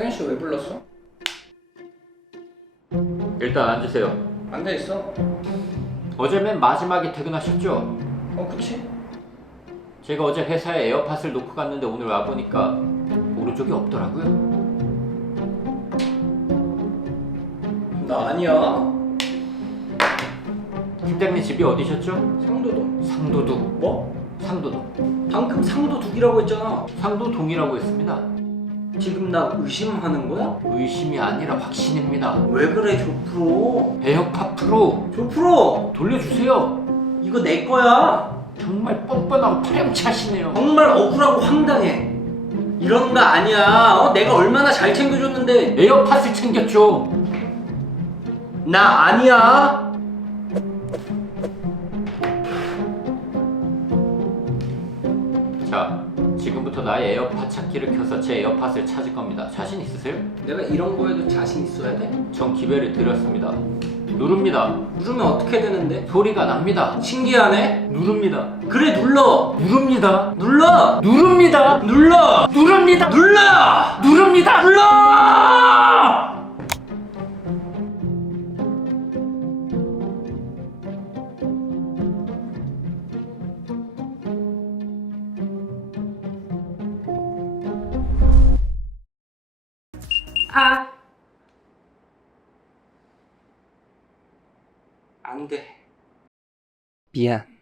왜 불렀어? 일단 앉으세요. 앉아 있어. 어제 맨 마지막에 퇴근하셨죠? 어, 그치? 제가 어제 회사에 에어팟을 놓고 갔는데 오늘 와 보니까 오른쪽이 없더라고요. 나 아니야. 팀장님 집이 어디셨죠? 상도동. 상도동. 뭐? 상도동. 방금 상도둑이라고 했잖아. 상도동이라고 했습니다. 지금 나 의심하는 거야? 의심이 아니라 확신입니다. 왜 그래 조프로? 에어팟 프로 조프로 돌려주세요. 이거 내 거야. 정말 뻔뻔하고 파렴치하시네요. 정말 억울하고 황당해. 이런 거 아니야. 어? 내가 얼마나 잘 챙겨줬는데 에어팟을 챙겼죠. 나 아니야. 자, 지금부터 나의 에어팟 찾기를 켜서 제 에어팟을 찾을 겁니다. 자신 있으세요? 내가 이런 거에도 자신 있어야 돼? 전 기회를 드렸습니다. 누릅니다. 누르면 어떻게 되는데? 소리가 납니다. 신기하네. 누릅니다. 그래 눌러. 누릅니다. 눌러. 누릅니다. 눌러. 누릅니다. 눌러. 누릅니다. 눌러. 아. 안 돼. 미안.